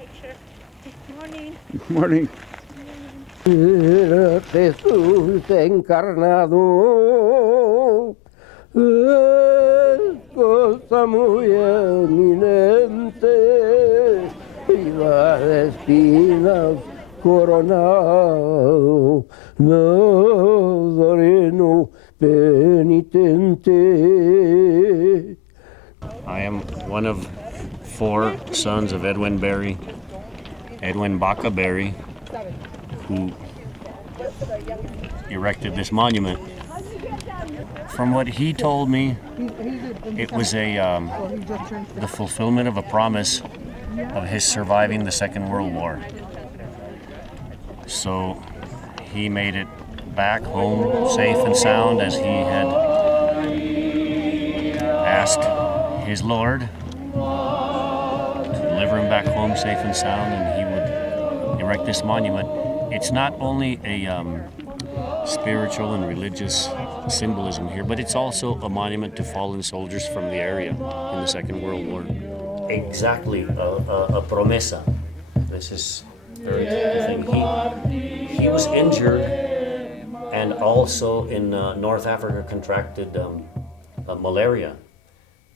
Morning. Morning. Jesús encarnado es cosa muy eminente, iba de espinas coronado, nazareno penitente. I am one of 4 sons of Edwin Berry, Edwin Baca Berry, who erected this monument. From what he told me, it was the fulfillment of a promise of his surviving the Second World War. So he made it back home safe and sound as he had asked his Lord to deliver him back home safe and sound, and he would erect this monument. It's not only a spiritual and religious symbolism here, but it's also a monument to fallen soldiers from the area in the Second World War. Exactly, a promesa. This is very typical thing. He was injured and also in North Africa contracted malaria.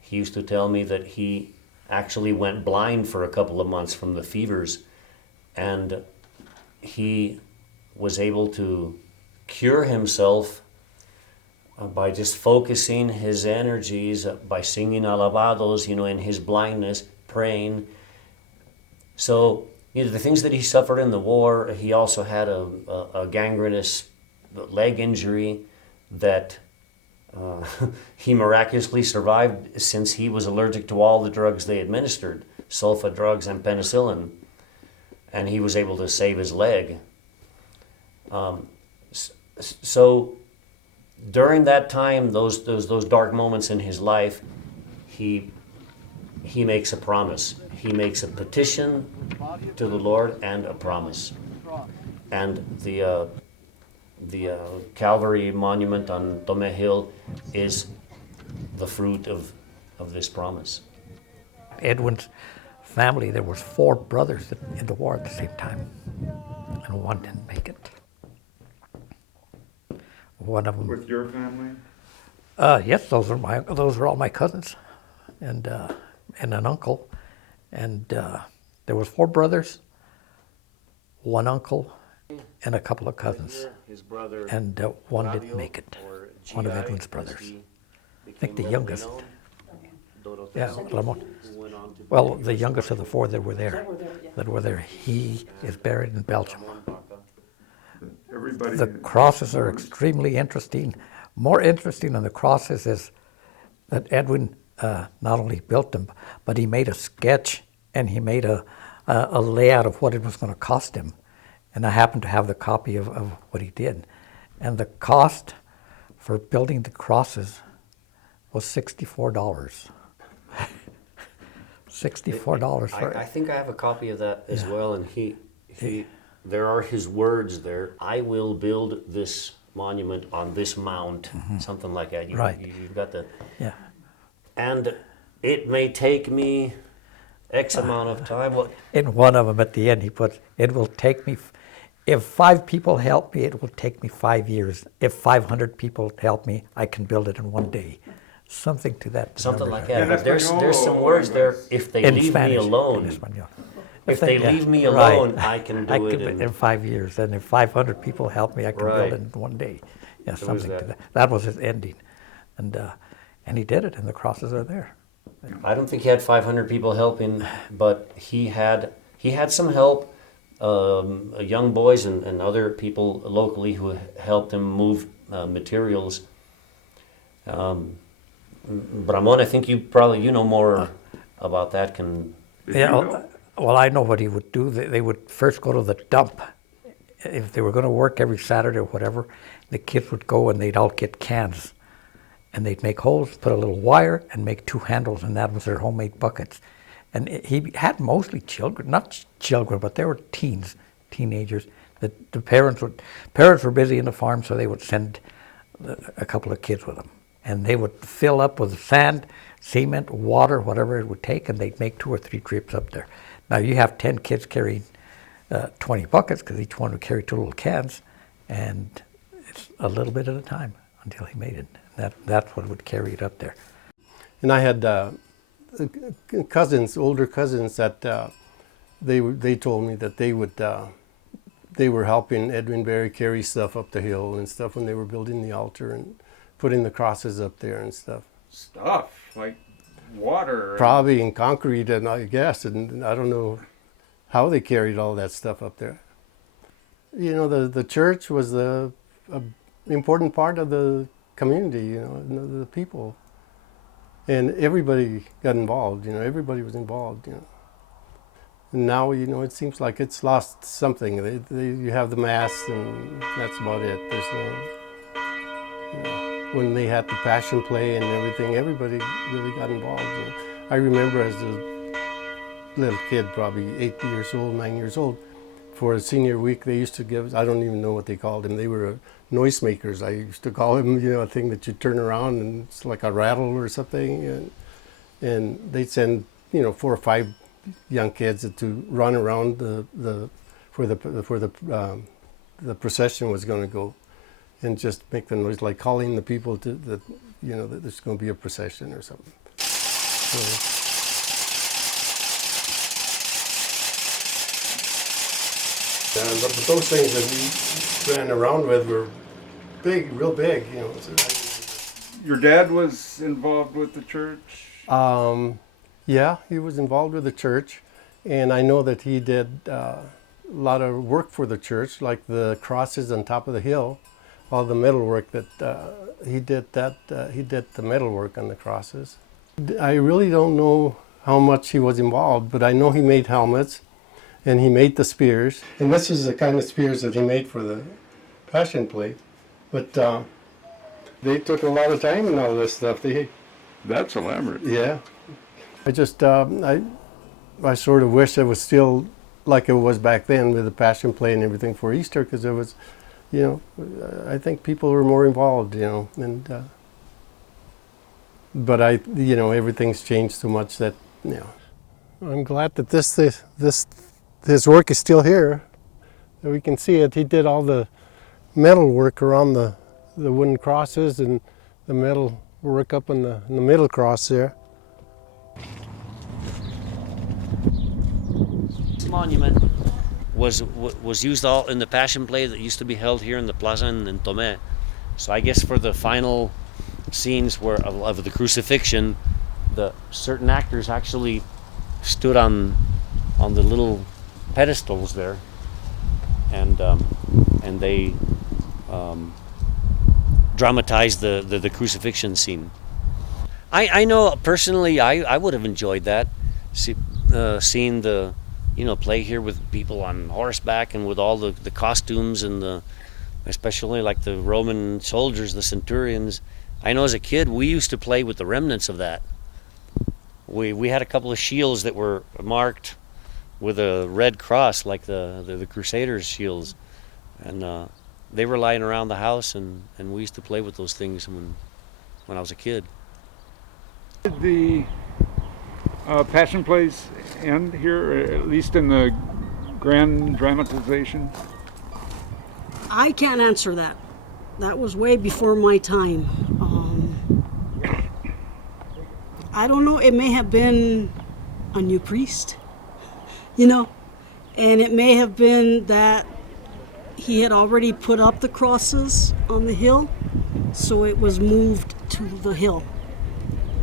He used to tell me that he actually went blind for a couple of months from the fevers, and he was able to cure himself by just focusing his energies, by singing alabados, in his blindness, praying. So, the things that he suffered in the war, he also had a gangrenous leg injury that he miraculously survived, since he was allergic to all the drugs they administered, sulfa drugs and penicillin, and he was able to save his leg. So during that time, those dark moments in his life, he makes a promise. He makes a petition to the Lord and a promise. And the Calvary monument on Tomé Hill is the fruit of this promise. Edwin's family, there was 4 brothers in the war at the same time, and one didn't make it. One of them. With your family? Yes, those are all my cousins, and an uncle, and there was 4 brothers, one uncle, and a couple of cousins, His brother, and one didn't make it. One of Edwin's brothers. I think the youngest. Yeah, Lamont. Well, the youngest of the 4 that were there. He is buried in Belgium. Everybody. The crosses are extremely interesting. More interesting than the crosses is that Edwin not only built them, but he made a sketch and he made a layout of what it was going to cost him. And I happen to have the copy of what he did. And the cost for building the crosses was $64. $64 for I think I have a copy of that as well, and he there are his words there. I will build this monument on this mount, something like that. Right. You've got the. Yeah. And it may take me X amount of time. Well, In one of them at the end, he puts, it will take me, if 5 people help me, it will take me 5 years. If 500 people help me, I can build it in 1 day. Something to that. something number. like that. En But there's some español, words there. en If they In leave Spanish, me alone, in Espanol. if they yeah, leave me right. alone, I can do it. in 5 years. And if 500 people help me, I can Right. build it in 1 day. Yeah, was something to that. that. That was his ending. And he did it, and the crosses are there. I don't think he had 500 people helping, but he had some help. Young boys and other people locally who helped him move materials. Bramon, I think you know more about that. Yeah, well, I know what he would do. They would first go to the dump. If they were going to work every Saturday or whatever, the kids would go and they'd all get cans. And they'd make holes, put a little wire, and make 2 handles, and that was their homemade buckets. And he had mostly children, not children, but they were teenagers. The parents were busy in the farm, so they would send a couple of kids with them. And they would fill up with sand, cement, water, whatever it would take, and they'd make 2 or 3 trips up there. Now you have 10 kids carrying 20 buckets because each one would carry 2 little cans, and it's a little bit at a time until he made it. That's what would carry it up there. And I had cousins, older cousins, that they told me that they were helping Edwin Berry carry stuff up the hill and stuff when they were building the altar and putting the crosses up there and stuff. Stuff like water. Probably in concrete, and I guess, and I don't know how they carried all that stuff up there. You know, the church was a important part of the community, you know, the people. And everybody got involved, you know, everybody was involved, you know. And now, you know, it seems like it's lost something. You have the mass, and that's about it. There's no, you know, when they had the passion play and everything, everybody really got involved. You know. I remember as a little kid, probably 8 years old, 9 years old, for a senior week, they used to give, I don't even know what they called them. They were noisemakers. I used to call them, you know, a thing that you turn around and it's like a rattle or something. And they'd send, you know, 4 or 5 young kids to run around where the procession was going to go, and just make the noise, like calling the people to that, you know, that there's going to be a procession or something. So, but those things that we ran around with were big, real big, you know. Your dad was involved with the church? Yeah, he was involved with the church, and I know that he did a lot of work for the church, like the crosses on top of the hill, all the metal work that he did. He did the metal work on the crosses. I really don't know how much he was involved, but I know he made helmets, and he made the spears. And this is the kind of spears that he made for the Passion Play. But they took a lot of time in all this stuff. That's elaborate. Yeah. I just, I sort of wish it was still like it was back then with the Passion Play and everything for Easter, because it was, you know, I think people were more involved, you know, and, but you know, everything's changed so much that, you know. I'm glad that his work is still here, that we can see it. He did all the metal work around the wooden crosses and the metal work up in the middle cross there. This monument was used all in the Passion Play that used to be held here in the plaza in Tomé. So I guess for the final scenes of the crucifixion, the certain actors actually stood on the little pedestals there, and they dramatized the crucifixion scene. I know personally I would have enjoyed that, seeing the, you know, play here with people on horseback and with all the costumes and especially like the Roman soldiers, the centurions. I know as a kid we used to play with the remnants of that. We had a couple of shields that were marked with a red cross like the Crusaders' shields, and they were lying around the house, and we used to play with those things when I was a kid. Did the Passion Plays end here, at least in the grand dramatization? I can't answer that. That was way before my time. I don't know, it may have been a new priest, you know, and it may have been that he had already put up the crosses on the hill, so it was moved to the hill.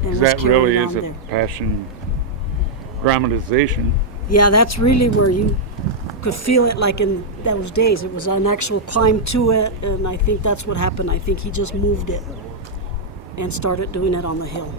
And That really was is a there. Passion dramatization. Yeah, that's really where you could feel it, like in those days. It was an actual climb to it, and I think that's what happened. I think he just moved it and started doing it on the hill.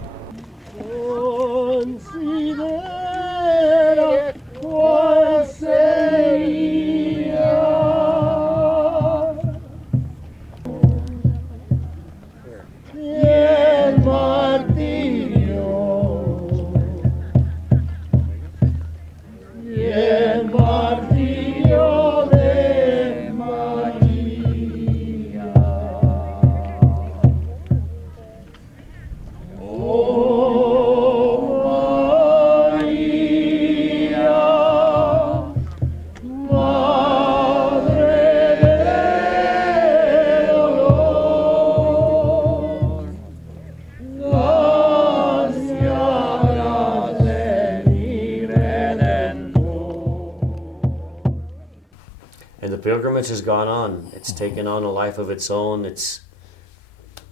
pilgrimage has gone on. It's taken on a life of its own. It's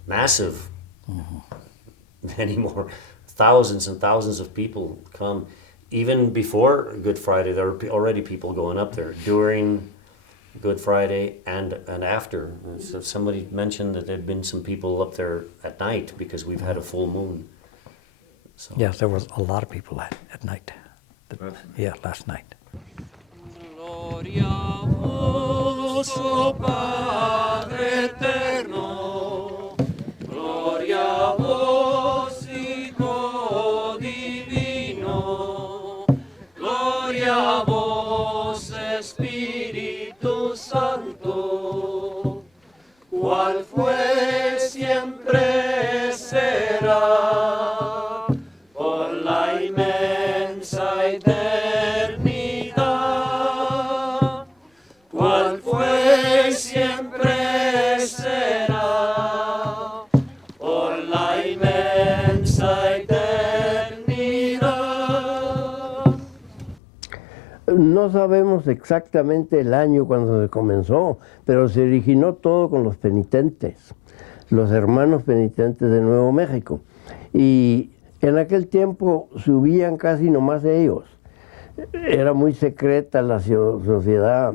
massive. Many more, thousands and thousands of people come. Even before Good Friday, there were already people going up there. During Good Friday and after. So somebody mentioned that there'd been some people up there at night because we've had a full moon. So. Yes, there was a lot of people at night. Yeah, last night. Gloria vos, oh Padre eterno, gloria vos, Hijo divino, gloria vos, Espíritu Santo, cual fue, siempre será, por la inmensa eternidad, cual fue, siempre será, por la inmensa eternidad. No sabemos exactamente el año cuando se comenzó, pero se originó todo con los penitentes, los hermanos penitentes de Nuevo México. Y en aquel tiempo subían casi nomás ellos. Era muy secreta la sociedad.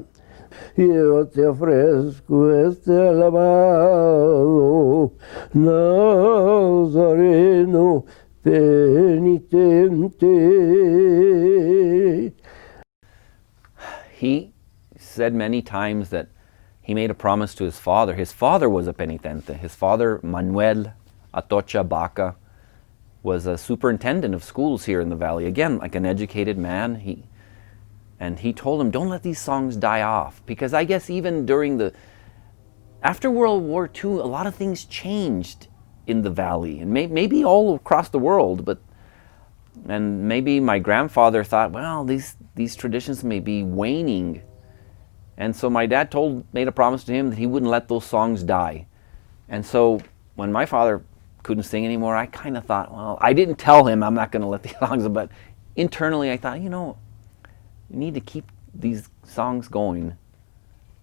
Y yo te ofrezco este alabado, Nazareno penitente. He said many times that he made a promise to his father. His father was a penitente. His father, Manuel Atocha Baca, was a superintendent of schools here in the valley. Again, like an educated man. He told him, don't let these songs die off. Because I guess even after World War II, a lot of things changed in the valley. And maybe all across the world, and maybe my grandfather thought, well, these traditions may be waning. And so my dad made a promise to him that he wouldn't let those songs die. And so when my father couldn't sing anymore, I kind of thought, well, I didn't tell him I'm not going to let these songs, but internally I thought, you need to keep these songs going.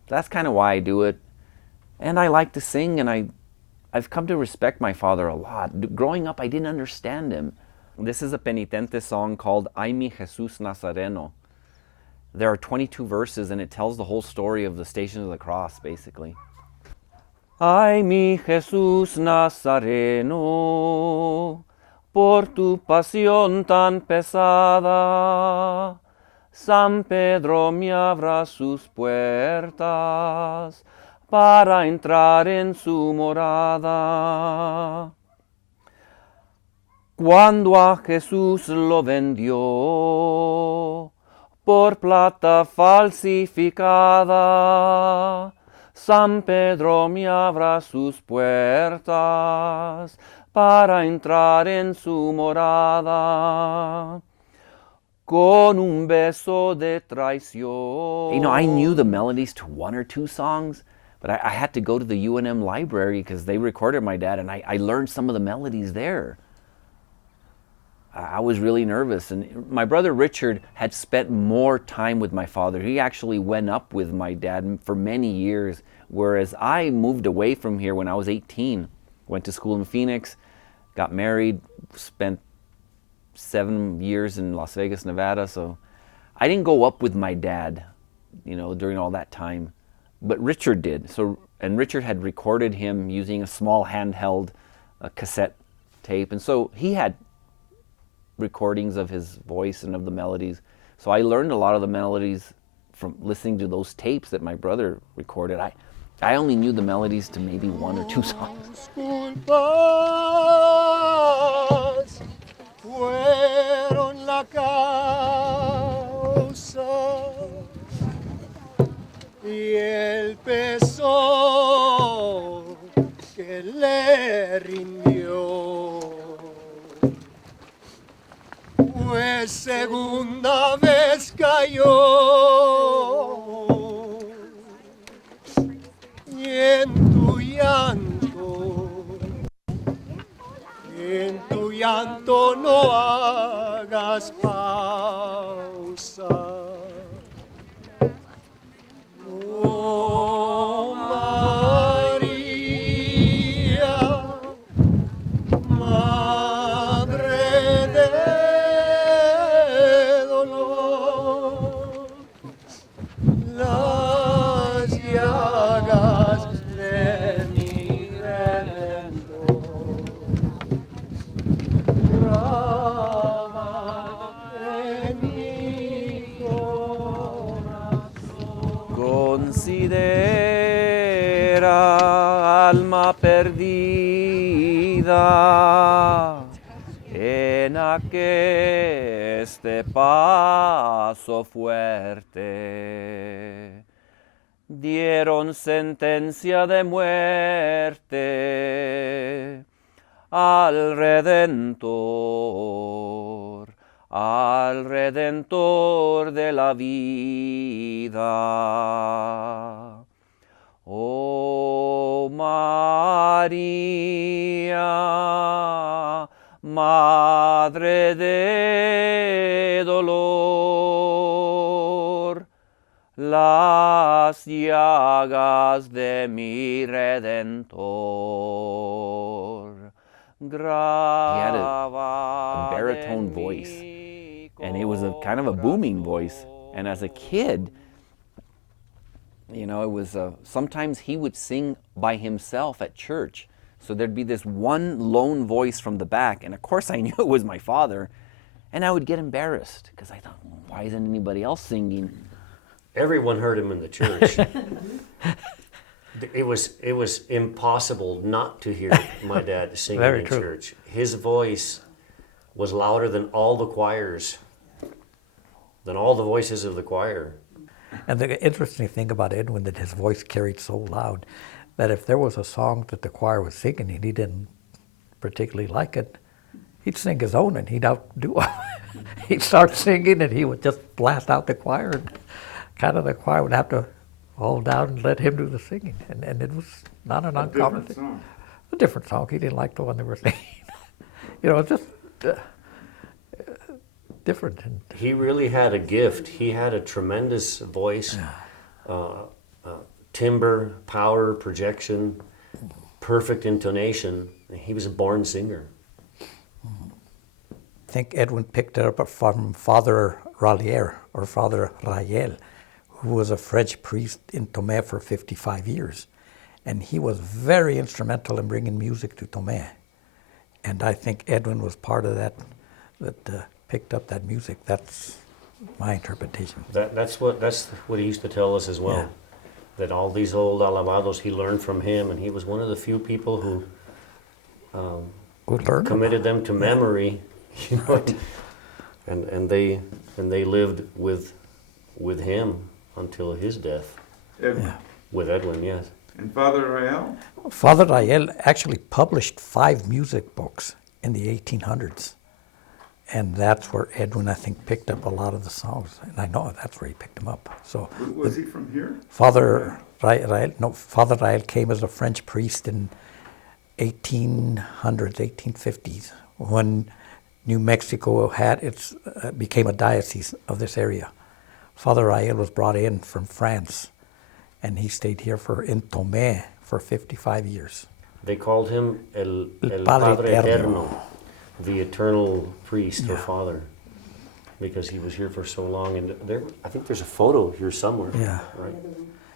That's kind of why I do it. And I like to sing, and I've come to respect my father a lot. Growing up, I didn't understand him. This is a penitente song called Ay mi Jesús Nazareno. There are 22 verses, and it tells the whole story of the Stations of the Cross, basically. Ay mi Jesús Nazareno, por tu pasión tan pesada, San Pedro me abra sus puertas para entrar en su morada. Cuando a Jesús lo vendió por plata falsificada, San Pedro me abra sus puertas para entrar en su morada. Con un beso de traición. I knew the melodies to one or two songs, but I had to go to the UNM library because they recorded my dad, and I learned some of the melodies there. I was really nervous, and my brother Richard had spent more time with my father. He actually went up with my dad for many years, whereas I moved away from here when I was 18. Went to school in Phoenix, got married, spent 7 years in Las Vegas, Nevada, so I didn't go up with my dad, during all that time, but Richard did. And Richard had recorded him using a small handheld cassette tape, and so he had recordings of his voice and of the melodies. So I learned a lot of the melodies from listening to those tapes that my brother recorded. I only knew the melodies to maybe one or two songs. Fueron la causa y el peso que le rindió. Pues segunda vez cayó y en tu llanto no hagas pausa. Oh, perdida en aqueste paso fuerte. Dieron sentencia de muerte al Redentor de la vida. Oh María, Madre de dolor, las llagas de mi Redentor. He had a baritone voice, and it was a kind of a booming voice. And as a kid, you know, it was sometimes he would sing by himself at church. So there'd be this one lone voice from the back, and of course I knew it was my father, and I would get embarrassed because I thought, why isn't anybody else singing? Everyone heard him in the church. It was impossible not to hear my dad singing Very in true. church. His voice was louder than all the choirs, than all the voices of the choir. And the interesting thing about Edwin, that his voice carried so loud, that if there was a song that the choir was singing and he didn't particularly like it, he'd sing his own and he'd outdo it. He'd start singing and he would just blast out the choir, and kind of the choir would have to hold down and let him do the singing. And it was not an uncommon thing. Song. A different song. He didn't like the one they were singing. You know, it's just different. And He really had a gift. He had a tremendous voice, timbre, power, projection, perfect intonation. He was a born singer. I think Edwin picked it up from Father Rallier, or Father Rael, who was a French priest in Tomé for 55 years. And he was very instrumental in bringing music to Tomé. And I think Edwin was part of that picked up that music. That's my interpretation. That's what he used to tell us as well. Yeah. That all these old alabados he learned from him, and he was one of the few people who committed them to memory, you know, and they lived with him until his death. Edwin. With Edwin, yes. And Father Rael? Father Rael actually published 5 music books in the 1800s. And that's where Edwin, I think, picked up a lot of the songs. And I know that's where he picked them up. So Was he from here? Father Rael came as a French priest in 1800s, 1850s, when New Mexico became a diocese of this area. Father Rael was brought in from France, and he stayed here in Tomé for 55 years. They called him El Padre Padre Eterno. Eterno, the eternal priest or father, because he was here for so long. And I think there's a photo here somewhere. Yeah. Right.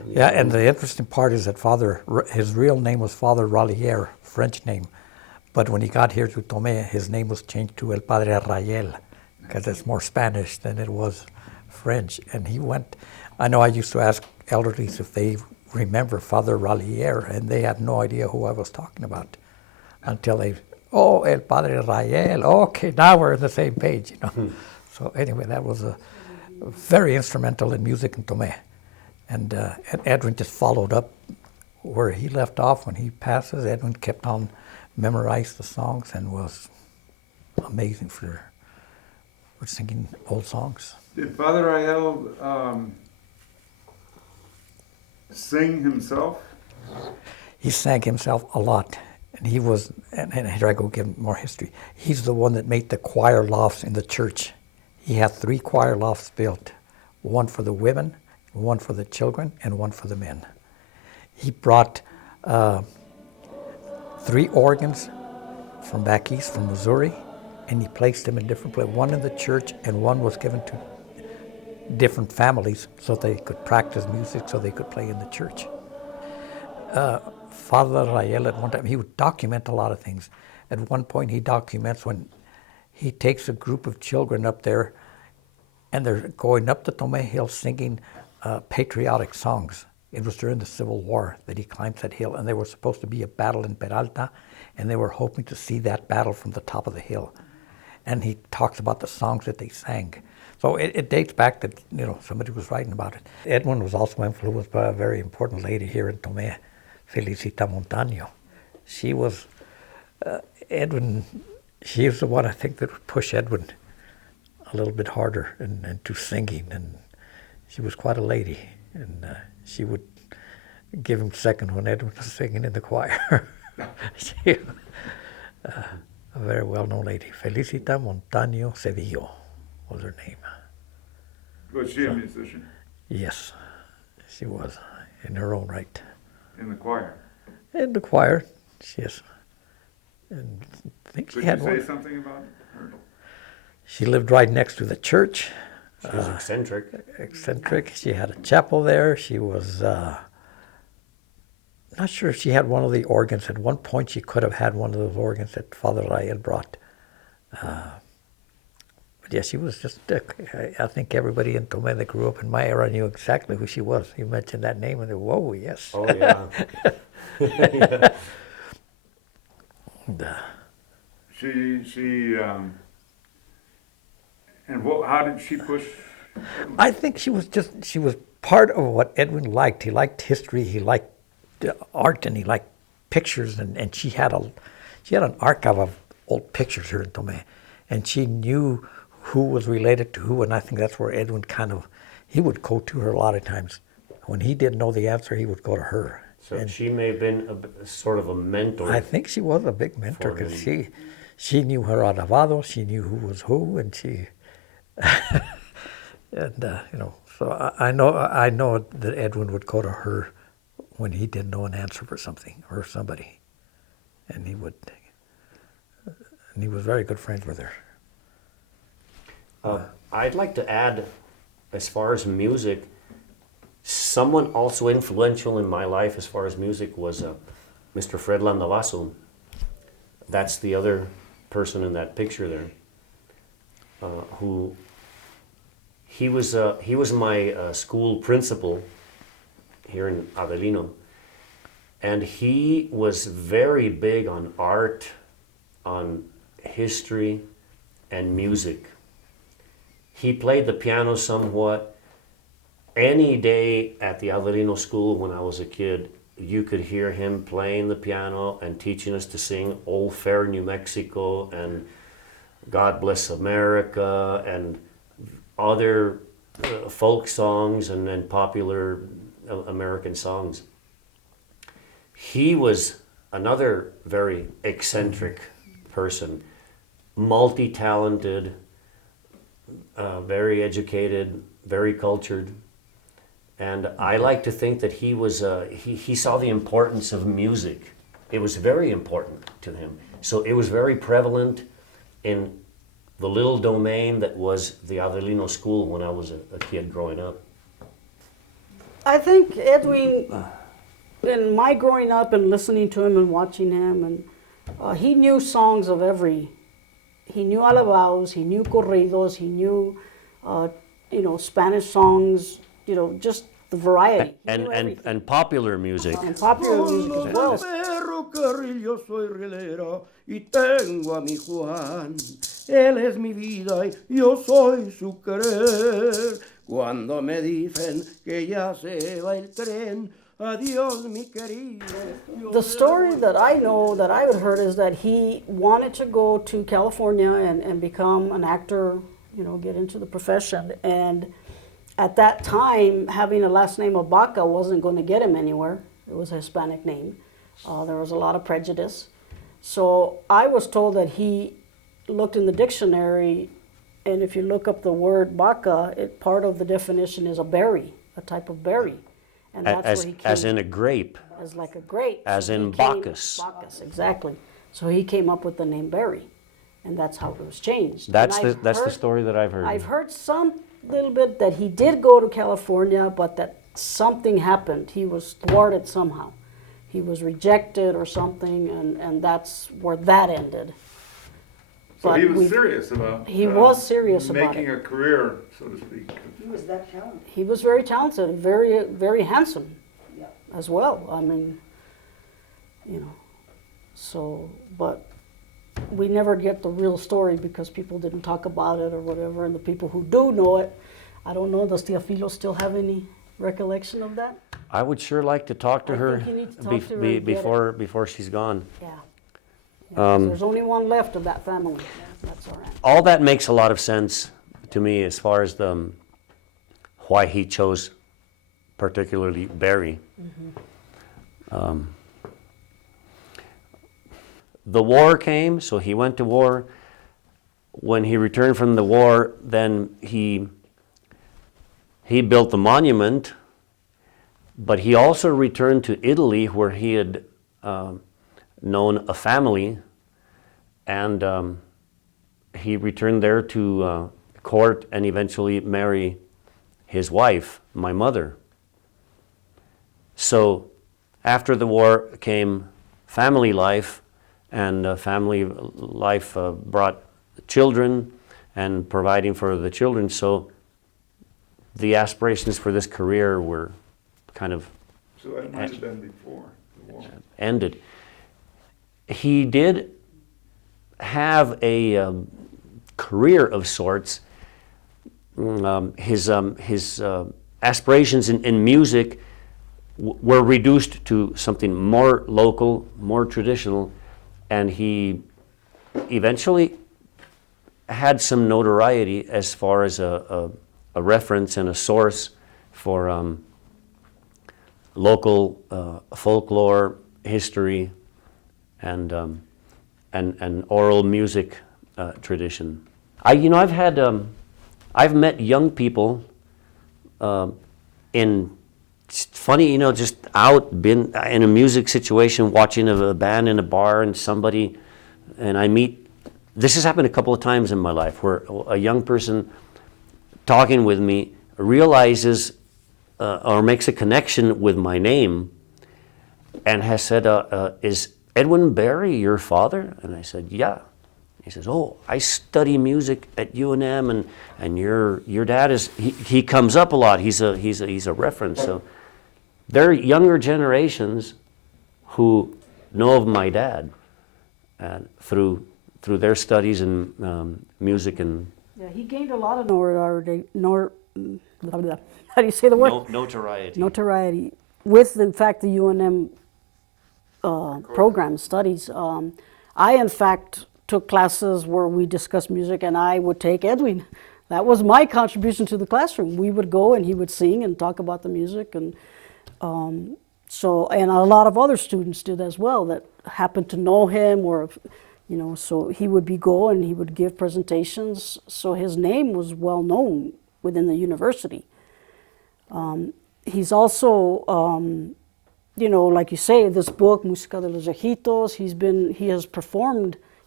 Yeah, and the interesting part is that his real name was Father Rallier, French name. But when he got here to Tomé, his name was changed to El Padre Rael, because it's more Spanish than it was French. And he went, I know I used to ask elderlies if they remember Father Rallier, and they had no idea who I was talking about until El Padre Rael, okay, now we're on the same page, you know. So anyway, that was very instrumental in music in Tomé. And Edwin just followed up where he left off when he passes. Edwin kept on memorized the songs and was amazing for singing old songs. Did Father Rael sing himself? He sang himself a lot. And he was, and here I go give more history. He's the one that made the choir lofts in the church. He had 3 choir lofts built, one for the women, one for the children, and one for the men. He brought 3 organs from back east, from Missouri, and he placed them in different places. One in the church, and one was given to different families so they could practice music, so they could play in the church. Father Rael, at one time, he would document a lot of things. At one point, he documents when he takes a group of children up there, and they're going up the Tomé Hill singing patriotic songs. It was during the Civil War that he climbed that hill, and there was supposed to be a battle in Peralta, and they were hoping to see that battle from the top of the hill. And he talks about the songs that they sang. So it dates back that, somebody was writing about it. Edwin was also influenced by a very important lady here in Tomé, Felicita Montaño. She was, Edwin, she was the one I think that would push Edwin a little bit harder into singing, and she was quite a lady, and she would give him second when Edwin was singing in the choir. She, a very well-known lady, Felicita Montaño Cedillo was her name. Was she a musician? Yes, she was, in her own right. In the choir? In the choir, yes. And I think she had Could you one. say something about her? She lived right next to the church. She was eccentric. Eccentric. She had a chapel there. She was not sure if she had one of the organs. At one point, she could have had one of those organs that Father Rael brought. But yeah, she was just, I think everybody in Tomé that grew up in my era knew exactly who she was. You mentioned that name and they, whoa, yes. Oh, yeah. And, how did she push? I think she was part of what Edwin liked. He liked history, he liked art, and he liked pictures, and she had an archive of old pictures here in Tomé, and she knew who was related to who, and I think that's where Edwin he would go to her a lot of times. When he didn't know the answer, he would go to her. So she may have been sort of a mentor. I think she was a big mentor because she knew her alabados, she knew who was who, and she, and so I know that Edwin would go to her when he didn't know an answer for something or somebody, and he was very good friends with her. I'd like to add, as far as music, someone also influential in my life as far as music was Mr. Fred Landavaso. That's the other person in that picture there. He was my school principal here in Adelino, and he was very big on art, on history, and music. He played the piano somewhat. Any day at the Adelino school when I was a kid, you could hear him playing the piano and teaching us to sing Old Fair New Mexico and God Bless America and other folk songs and popular American songs. He was another very eccentric person, multi-talented, very educated, very cultured. And I like to think that he was he saw the importance of music. It was very important to him. So it was very prevalent in the little domain that was the Adelino school when I was a kid growing up. I think Edwin, in my growing up and listening to him and watching him, and he knew songs of he knew alabados, he knew corridos, he knew, Spanish songs, just the variety. And popular music. And popular music as well. Perro carrillo soy relera y tengo a mi Juan. Él es mi vida y yo soy su querer. Cuando me dicen que ya se va el tren, adiós mi querido. The story that I know that I had heard is that he wanted to go to California and become an actor, get into the profession. And at that time, having a last name of Baca wasn't going to get him anywhere. It was a Hispanic name. There was a lot of prejudice. So I was told that he looked in the dictionary, and if you look up the word Baca, part of the definition is a berry, a type of berry. And that's where he came. As in a grape. As like a grape. As in Bacchus. Bacchus, exactly. So he came up with the name Berry, and that's how it was changed. That's the story that I've heard. I've heard some little bit that he did go to California, but that something happened. He was thwarted somehow. He was rejected or something, and that's where that ended. So he was serious about making a career, so to speak. He was that talented. He was very talented, very, very handsome. as well. I mean, you know, so, but we never get the real story because people didn't talk about it or whatever, and the people who do know it, I don't know, does Teofilo still have any recollection of that? I would sure like to talk to I her, think you need to talk to her and get before she's gone. Yeah. Yeah, 'cause there's only one left of that family. That's all right. All that makes a lot of sense to me as far as the why he chose particularly Berry. The war came, so he went to war. When he returned from the war, then he built the monument, but he also returned to Italy where he had known a family, and he returned there to court and eventually marry his wife, my mother. So after the war came family life, and family life brought children and providing for the children. So the aspirations for this career were kind of So that might have been before the war. ended. He did have a career of sorts. His aspirations in music were reduced to something more local, more traditional, and he eventually had some notoriety as far as a reference and a source for local folklore, history, and oral music tradition. I've met young people just been in a music situation, watching a band in a bar, and I meet. This has happened a couple of times in my life, where a young person talking with me realizes or makes a connection with my name, and has said, "Is Edwin Berry your father?" And I said, "Yeah." He says, "Oh, I study music at UNM, and your dad is." He comes up a lot. He's a reference. So they're younger generations who know of my dad through their studies in music and. Yeah, he gained a lot of notoriety. How do you say the word? Notoriety. Notoriety with, in fact, the UNM program studies. I, in fact, took classes where we discussed music, and I would take Edwin. That was my contribution to the classroom. We would go and he would sing and talk about the music, and and a lot of other students did as well that happened to know him, or so he would go and he would give presentations. So his name was well known within the university. He's also, like you say, this book, Música de los Viejitos.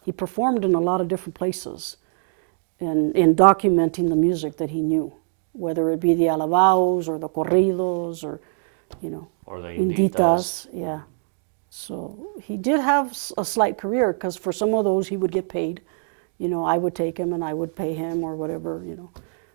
He performed in a lot of different places, in documenting the music that he knew, whether it be the alabados or the corridos or or the inditas. Yeah. So he did have a slight career, because for some of those he would get paid. I would take him and I would pay him or whatever.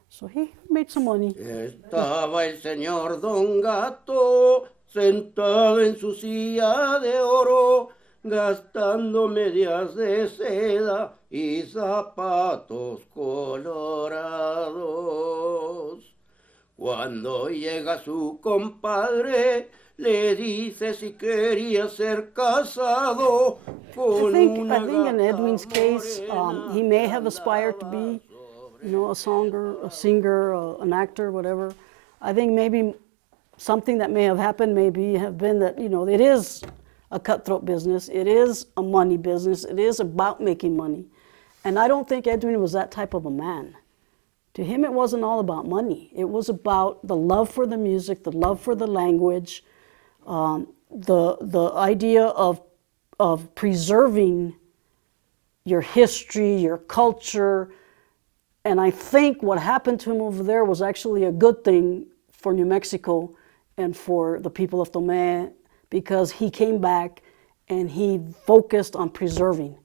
So he made some money. Estaba el señor Don Gato sentado en su silla de oro, gastando medias de seda y zapatos colorados. Cuando llega su compadre, le dice si quería ser casado con una I think in Edwin's case, he may have aspired to be, a singer, an actor, whatever. I think maybe something that may have happened have been that, it is a cutthroat business. It is a money business. It is about making money. And I don't think Edwin was that type of a man. To him, it wasn't all about money. It was about the love for the music, the love for the language, the idea of preserving your history, your culture. And I think what happened to him over there was actually a good thing for New Mexico and for the people of Tomé, because he came back and he focused on preserving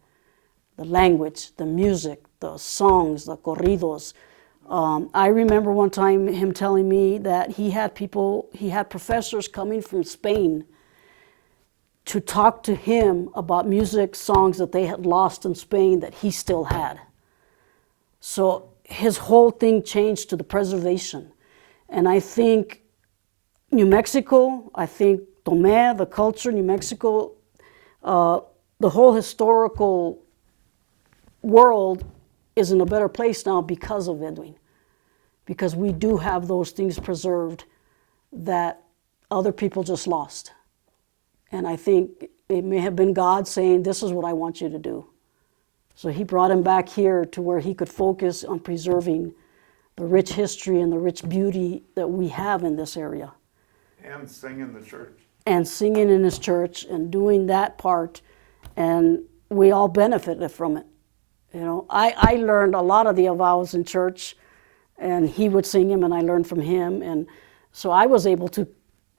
the language, the music, the songs, the corridos, I remember one time him telling me that he had professors coming from Spain to talk to him about music songs that they had lost in Spain that he still had. So his whole thing changed to the preservation. And I think New Mexico, I think Tomé, the culture, New Mexico, the whole historical world is in a better place now because of Edwin. Because we do have those things preserved that other people just lost. And I think it may have been God saying, this is what I want you to do. So he brought him back here to where he could focus on preserving the rich history and the rich beauty that we have in this area. And sing in the church. And singing in his church and doing that part, and we all benefited from it. You know, I learned a lot of the avows in church, and he would sing them, and I learned from him, and so I was able to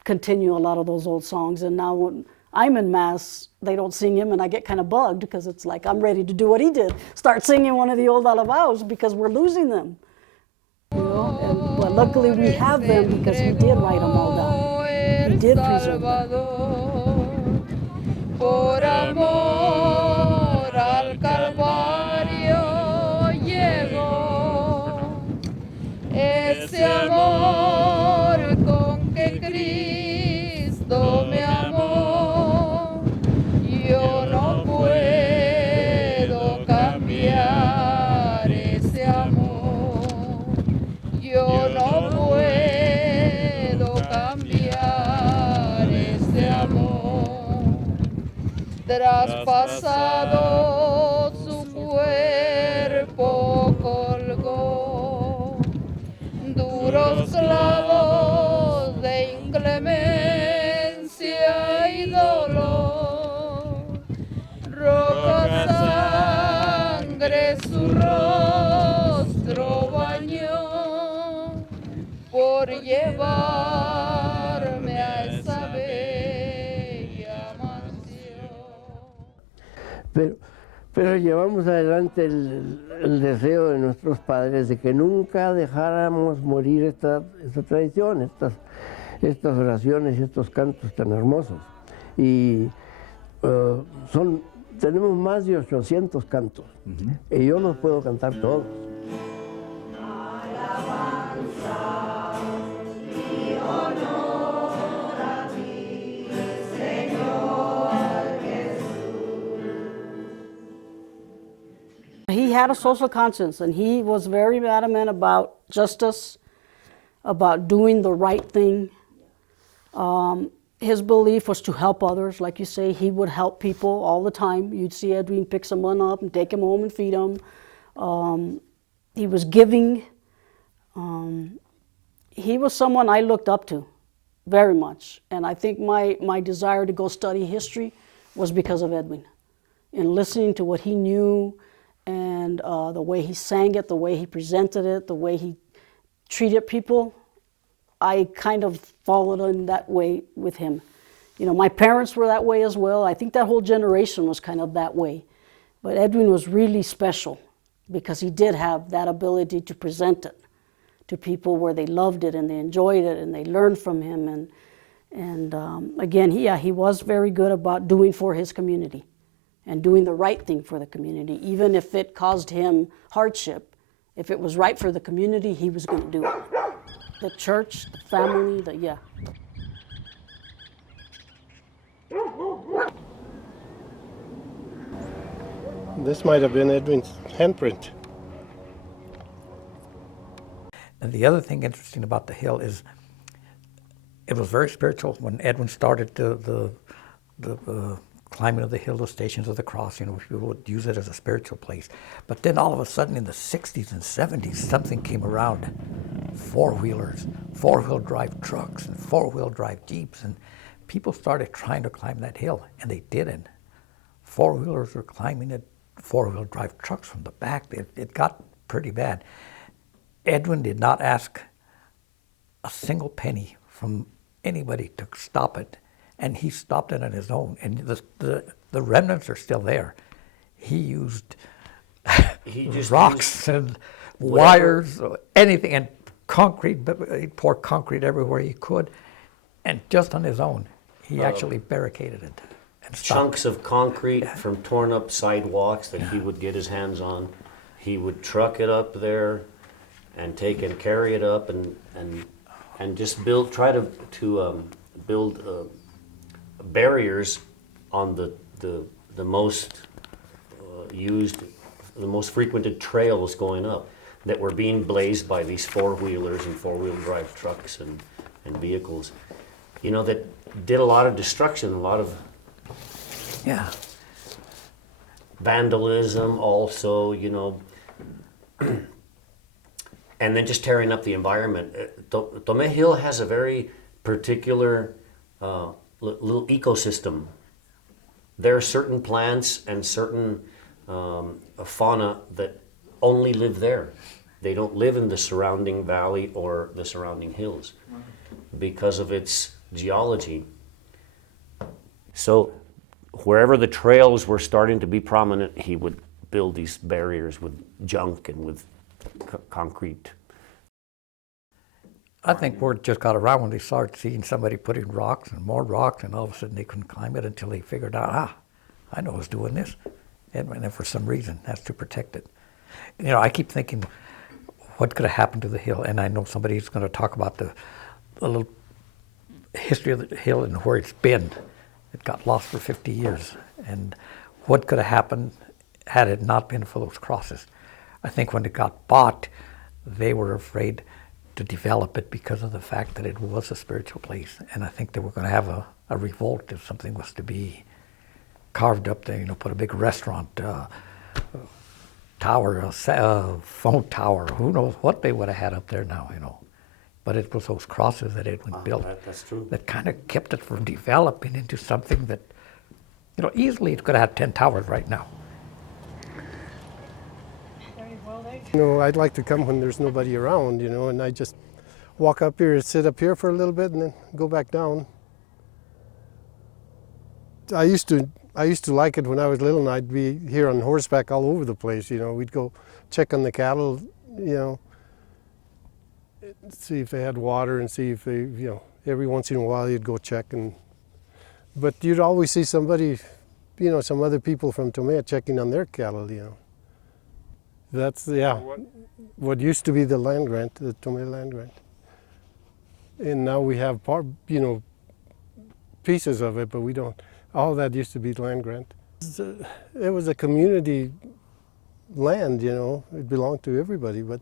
continue a lot of those old songs. And now when I'm in Mass, they don't sing him, and I get kind of bugged because it's like I'm ready to do what he did, start singing one of the old alabados because we're losing them. You know, but luckily we have them because he did write them all down. He did preserve them. Por amor al Calvario llegó, ese amor con que Cristo me amó, yo no puedo cambiar ese amor, yo no puedo cambiar ese amor. Traspasado su cuerpo colgó, duros clavos de inclemencia y dolor, roja sangre su rostro bañó, por llevarme a esa bella mansión. Pero llevamos adelante el deseo de nuestros padres de que nunca dejáramos morir esta tradición, estas oraciones y estos cantos tan hermosos. Y tenemos más de 800 cantos, y yo los puedo cantar todos. He had a social conscience, and he was very adamant about justice, about doing the right thing. His belief was to help others. Like you say, he would help people all the time. You'd see Edwin pick someone up and take him home and feed him. He was giving. He was someone I looked up to very much. And I think my desire to go study history was because of Edwin. And listening to what he knew, and the way he sang it, the way he presented it, the way he treated people, I kind of followed in that way with him. You know, my parents were that way as well. I think that whole generation was kind of that way. But Edwin was really special because he did have that ability to present it to people where they loved it and they enjoyed it and they learned from him. And again, he was very good about doing for his community and doing the right thing for the community, even if it caused him hardship. If it was right for the community, he was going to do it. The church, the family, This might have been Edwin's handprint. And the other thing interesting about the hill is it was very spiritual when Edwin started the climbing of the hill, the Stations of the Cross. You know, people would use it as a spiritual place. But then all of a sudden in the 60s and 70s, something came around. Four-wheelers, four-wheel drive trucks, and four-wheel drive Jeeps. And people started trying to climb that hill, and they didn't. Four-wheelers were climbing it, four-wheel drive trucks from the back. It got pretty bad. Edwin did not ask a single penny from anybody to stop it. And he stopped it on his own, and the remnants are still there. He used rocks and wires, anything, and concrete, but he'd pour concrete everywhere he could. And just on his own, he actually barricaded it. And stopped. Chunks of concrete from torn up sidewalks that he would get his hands on. He would truck it up there and take and carry it up and just try to build barriers on the most used, the most frequented trails going up that were being blazed by these four-wheelers and four-wheel drive trucks and vehicles, you know, that did a lot of destruction, a lot of vandalism also, you know, and then just tearing up the environment. Tomé Hill has a very particular little ecosystem. There are certain plants and certain fauna that only live there. They don't live in the surrounding valley or the surrounding hills because of its geology. So wherever the trails were starting to be prominent, he would build these barriers with junk and with concrete. I think word just got around when they started seeing somebody putting rocks and more rocks, and all of a sudden they couldn't climb it until they figured out, I know who's doing this. And then for some reason, that's to protect it. You know, I keep thinking, what could have happened to the hill? And I know somebody's going to talk about the little history of the hill and where it's been. It got lost for 50 years. And what could have happened had it not been for those crosses? I think when it got bought, they were afraid to develop it because of the fact that it was a spiritual place. And I think they were going to have a revolt if something was to be carved up there, you know, put a big restaurant, tower, phone tower, who knows what they would have had up there now, you know. But it was those crosses that Edwin built that's true. that kind of kept it from developing into something that, you know, easily it could have had 10 towers right now. You know, I'd like to come when there's nobody around, you know, and I just walk up here and sit up here for a little bit and then go back down. I used to like it when I was little, and I'd be here on horseback all over the place, you know. We'd go check on the cattle, you know, see if they had water and see if they, you know, every once in a while you'd go check. But you'd always see somebody, you know, some other people from Tomé checking on their cattle, you know. That's, what used to be the land grant, the Tomé land grant. And now we have, you know, pieces of it, but we don't. All that used to be land grant. It was a community land, you know. It belonged to everybody, but,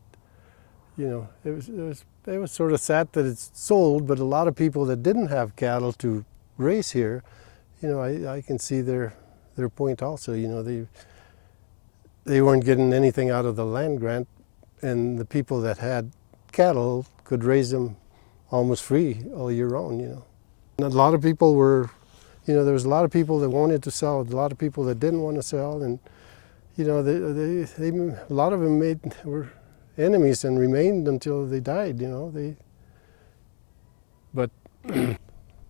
you know, it was sort of sad that it's sold, but a lot of people that didn't have cattle to raise here, you know, I can see their point also, you know. They weren't getting anything out of the land grant, and the people that had cattle could raise them almost free all year round, you know. And a lot of people were, you know, there was a lot of people that wanted to sell, a lot of people that didn't want to sell, and, you know, a lot of them were enemies and remained until they died, you know. But a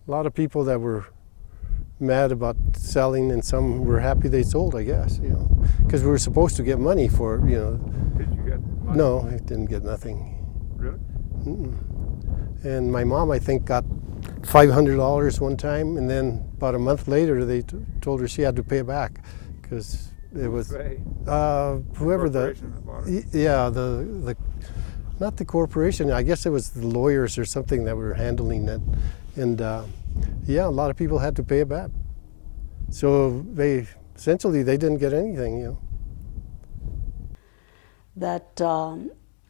lot of people that were mad about selling, and some were happy they sold, I guess, you know, because we were supposed to get money for it, you know. Did you get money? No, I didn't get nothing. Really? Mm-mm. And my mom, I think, got $500 one time, and then about a month later they told her she had to pay it back because it was whoever the not the corporation, I guess it was the lawyers or something that were handling it, and a lot of people had to pay it back. So essentially they didn't get anything, you know. That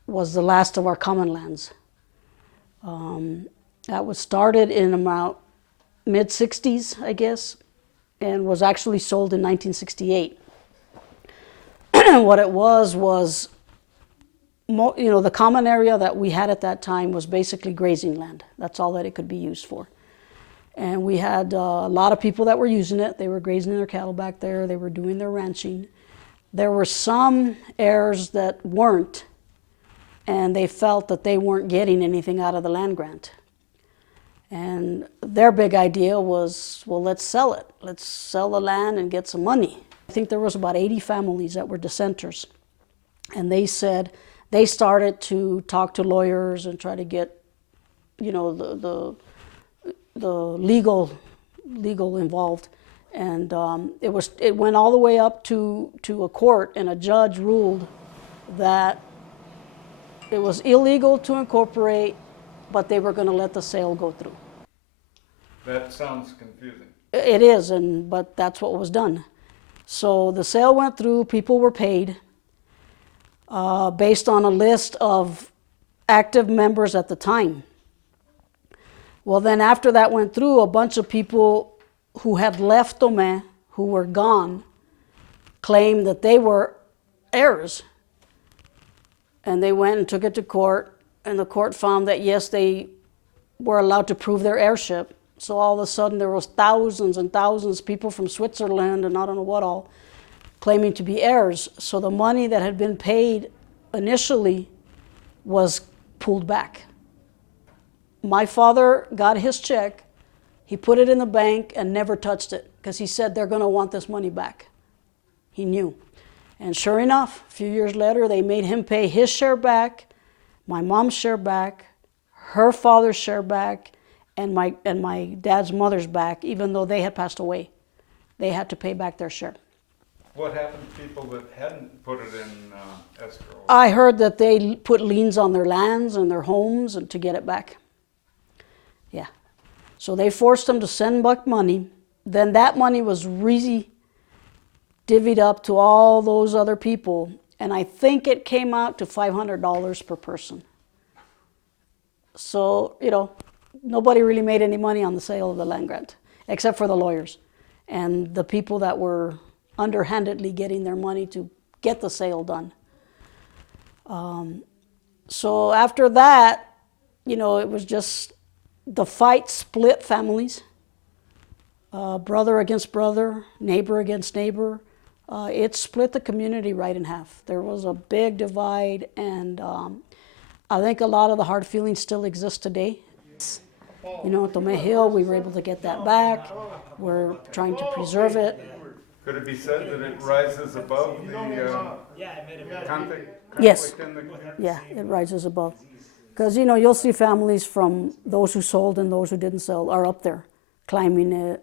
was the last of our common lands. That was started in about mid-60s, I guess, and was actually sold in 1968. What it was, you know, the common area that we had at that time was basically grazing land. That's all that it could be used for. And we had a lot of people that were using it. They were grazing their cattle back there. They were doing their ranching. There were some heirs that weren't, and they felt that they weren't getting anything out of the land grant. And their big idea was, well, let's sell it. Let's sell the land and get some money. I think there was about 80 families that were dissenters. And they said they started to talk to lawyers and try to get, you know, the legal involved. And it went all the way up to a court, and a judge ruled that it was illegal to incorporate, but they were going to let the sale go through. That sounds confusing. It is, but that's what was done. So the sale went through, people were paid based on a list of active members at the time. Well, then after that went through, a bunch of people who had left Tomé, who were gone, claimed that they were heirs. And they went and took it to court, and the court found that yes, they were allowed to prove their heirship. So all of a sudden there was thousands and thousands of people from Switzerland and I don't know what all claiming to be heirs. So the money that had been paid initially was pulled back. My father got his check, he put it in the bank and never touched it because he said they're going to want this money back. He knew. And sure enough, a few years later, they made him pay his share back, my mom's share back, her father's share back, and my dad's mother's back, even though they had passed away. They had to pay back their share. What happened to people that hadn't put it in escrow? I heard that they put liens on their lands and their homes and to get it back. Yeah. So they forced them to send back money. Then that money was divvied up to all those other people, and I think it came out to $500 per person. So, you know, nobody really made any money on the sale of the land grant, except for the lawyers and the people that were underhandedly getting their money to get the sale done. So after that, you know, it was just the fight split families, brother against brother, neighbor against neighbor. It split the community right in half. There was a big divide, and I think a lot of the hard feelings still exist today. You know, at Tomé Hill, we were able to get that back. We're trying to preserve it. Could it be said that it rises above the conflict Yes. in the... Yeah, it rises above. Because, you know, you'll see families from those who sold and those who didn't sell are up there, climbing it,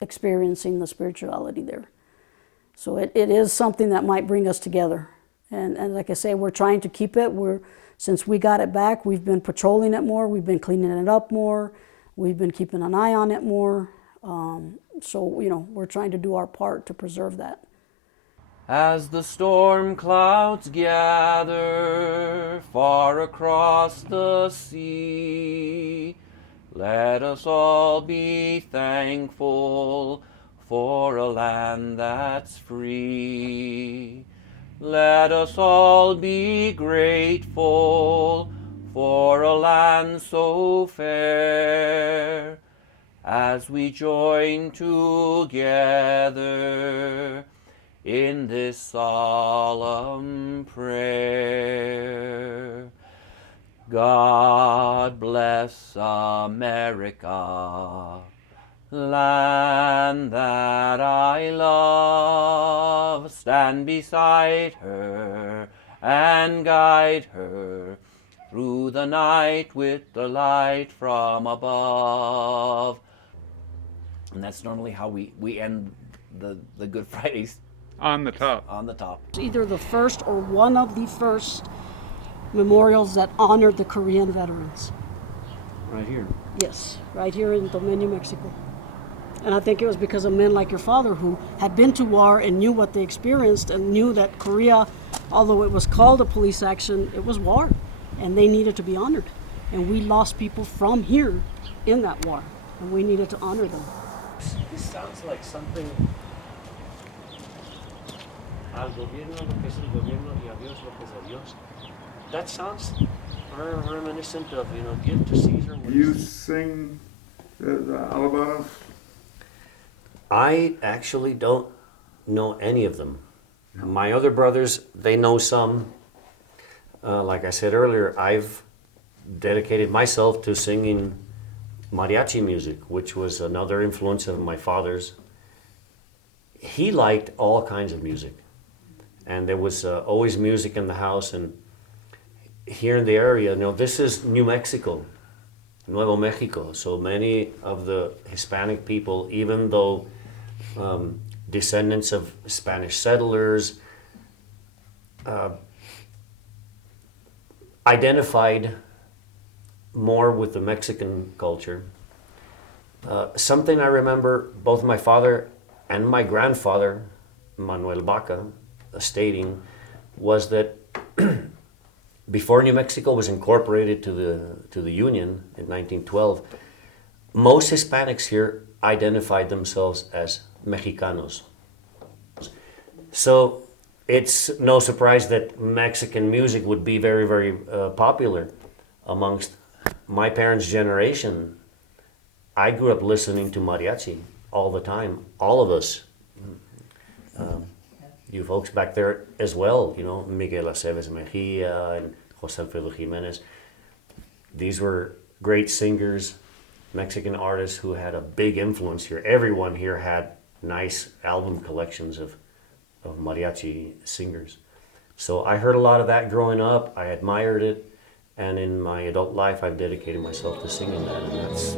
experiencing the spirituality there. So it is something that might bring us together. And like I say, we're trying to keep it. Since we got it back, we've been patrolling it more. We've been cleaning it up more. We've been keeping an eye on it more. So, you know, we're trying to do our part to preserve that. As the storm clouds gather far across the sea, let us all be thankful for a land that's free. Let us all be grateful for a land so fair, as we join together in this solemn prayer. God bless America, land that I love. Stand beside her and guide her through the night with the light from above. And that's normally how we end the Good Fridays. On the top. On the top. It's either the first or one of the first memorials that honored the Korean veterans. Right here. Yes, right here in Tomé, New Mexico. And I think it was because of men like your father who had been to war and knew what they experienced and knew that Korea, although it was called a police action, it was war, and they needed to be honored. And we lost people from here in that war, and we needed to honor them. This sounds like something. Al gobierno lo que es el gobierno y a Dios lo que es a Dios. That sounds reminiscent of, you know, give to Caesar. You sing the alabados? I actually don't know any of them. No. My other brothers, they know some. Like I said earlier, I've dedicated myself to singing mariachi music, which was another influence of my father's. He liked all kinds of music. And there was always music in the house, and here in the area, you know, this is New Mexico, Nuevo Mexico. So many of the Hispanic people, even though descendants of Spanish settlers, identified more with the Mexican culture. Something I remember both my father and my grandfather, Manuel Baca, stating was that before New Mexico was incorporated to the Union in 1912, most Hispanics here identified themselves as Mexicanos. So it's no surprise that Mexican music would be very, very popular amongst my parents' generation. I grew up listening to mariachi all the time, all of us. You folks back there as well, you know, Miguel Aceves Mejia and Jose Alfredo Jimenez. These were great singers, Mexican artists who had a big influence here. Everyone here had nice album collections of mariachi singers. So I heard a lot of that growing up. I admired it. And in my adult life, I've dedicated myself to singing that. And that's...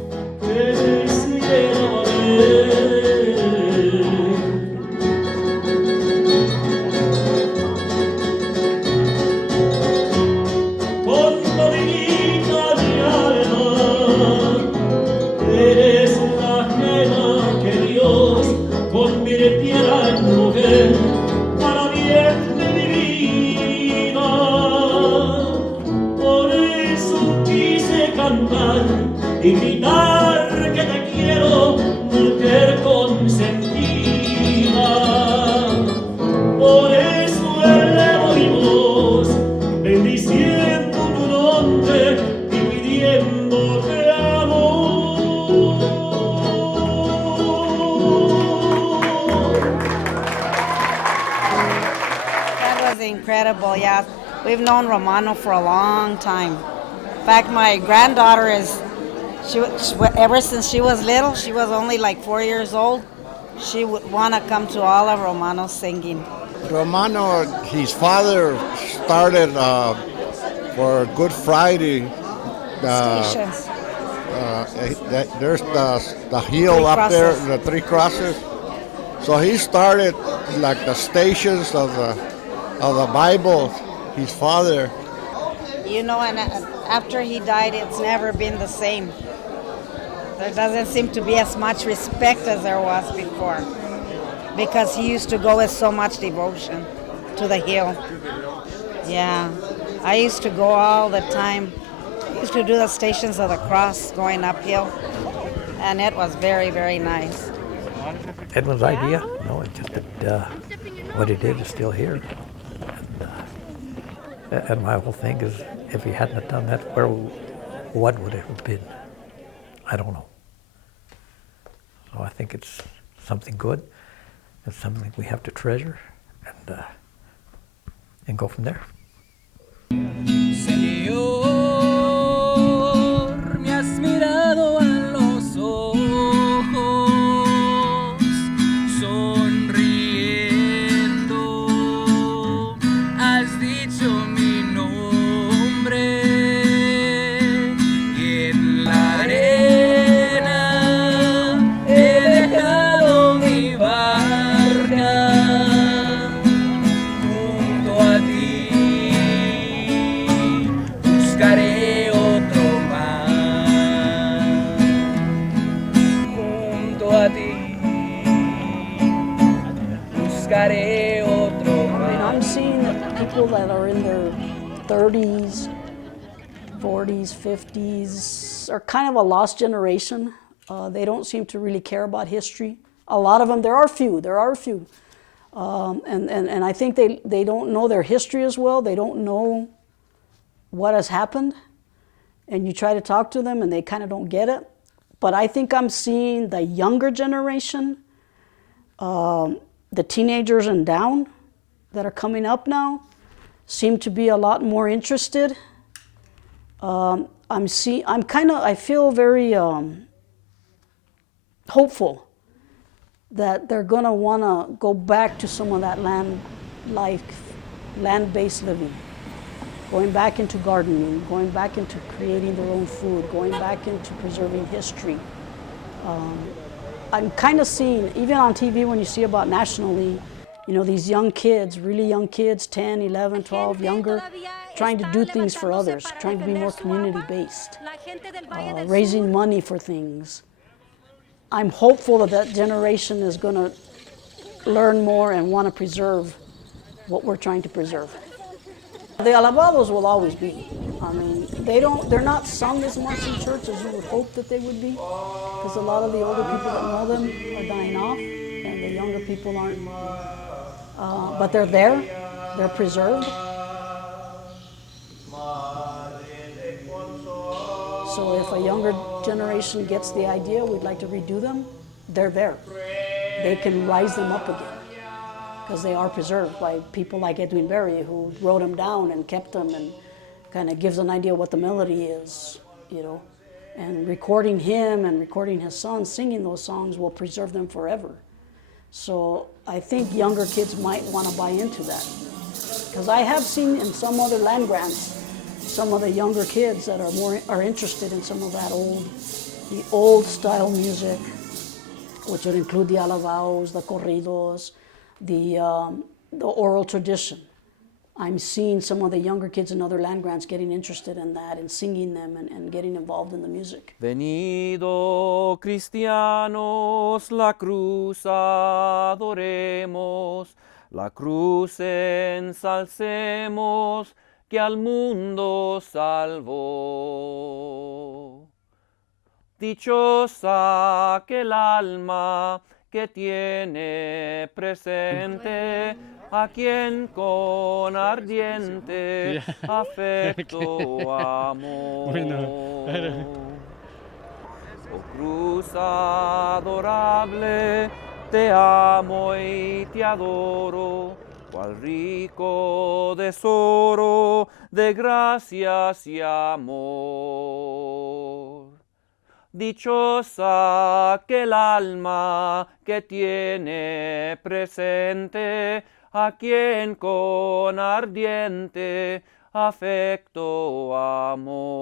y gritar que te quiero, mujer consentida. Por eso elevo mi voz, bendiciendo tu nombre y pidiéndote amor. That was incredible, yeah. We've known Romano for a long time. In fact, my granddaughter is, ever since she was little, she was only like 4 years old, she would want to come to all of Romano's singing. Romano, his father started for Good Friday. Stations. There's the hill up there, the three crosses. So he started like the stations of the Bible, his father. You know, and after he died, it's never been the same. There doesn't seem to be as much respect as there was before, because he used to go with so much devotion to the hill. Yeah, I used to go all the time. I used to do the Stations of the Cross going uphill, and it was very, very nice. Edwin's idea? No, it's just that what he did is still here. And my whole thing is, if he hadn't have done that, what would it have been? I don't know. So I think it's something good. It's something we have to treasure and go from there. Señor, me has mirado a los ojos, sonriendo, has dicho mi nombre, y en la arena he dejado mi barca junto a ti. Buscaré otro mar junto a ti. Buscaré otro mar. I mean, I'm seeing that people that are in their 30s, 40s, 50s are kind of a lost generation. They don't seem to really care about history. A lot of them, there are a few. And I think they don't know their history as well. They don't know what has happened. And you try to talk to them and they kind of don't get it. But I think I'm seeing the younger generation, the teenagers and down that are coming up now, seem to be a lot more interested. I feel very hopeful that they're gonna wanna go back to some of that land-based living. going back into gardening, going back into creating their own food, going back into preserving history. I'm kind of seeing, even on TV when you see about nationally, you know, these young kids, really young kids, 10, 11, 12, younger, trying to do things for others, trying to be more community-based, raising money for things. I'm hopeful that that generation is going to learn more and want to preserve what we're trying to preserve. The alabados will always be. I mean, they're not sung as much in church as you would hope that they would be, because a lot of the older people that know them are dying off, and the younger people aren't. But they're there, they're preserved. So if a younger generation gets the idea, we'd like to redo them, they're there. They can rise them up again, because they are preserved by people like Edwin Berry, who wrote them down and kept them and kind of gives an idea what the melody is, you know. And recording him and recording his son singing those songs will preserve them forever. So I think younger kids might want to buy into that. Because I have seen in some other land grants, some of the younger kids that are interested in some of that the old style music, which would include the alabados, the corridos, the oral tradition. I'm seeing some of the younger kids in other land grants getting interested in that and singing them and getting involved in the music. Venido cristianos, la cruz adoremos, la cruz ensalcemos, que al mundo salvó. Dichosa aquel alma que tiene presente a quien con ardiente afecto amor. Oh cruz adorable, te amo y te adoro, cual rico tesoro de gracias y amor. Dichosa aquel alma que tiene presente a quien con ardiente afecto amor.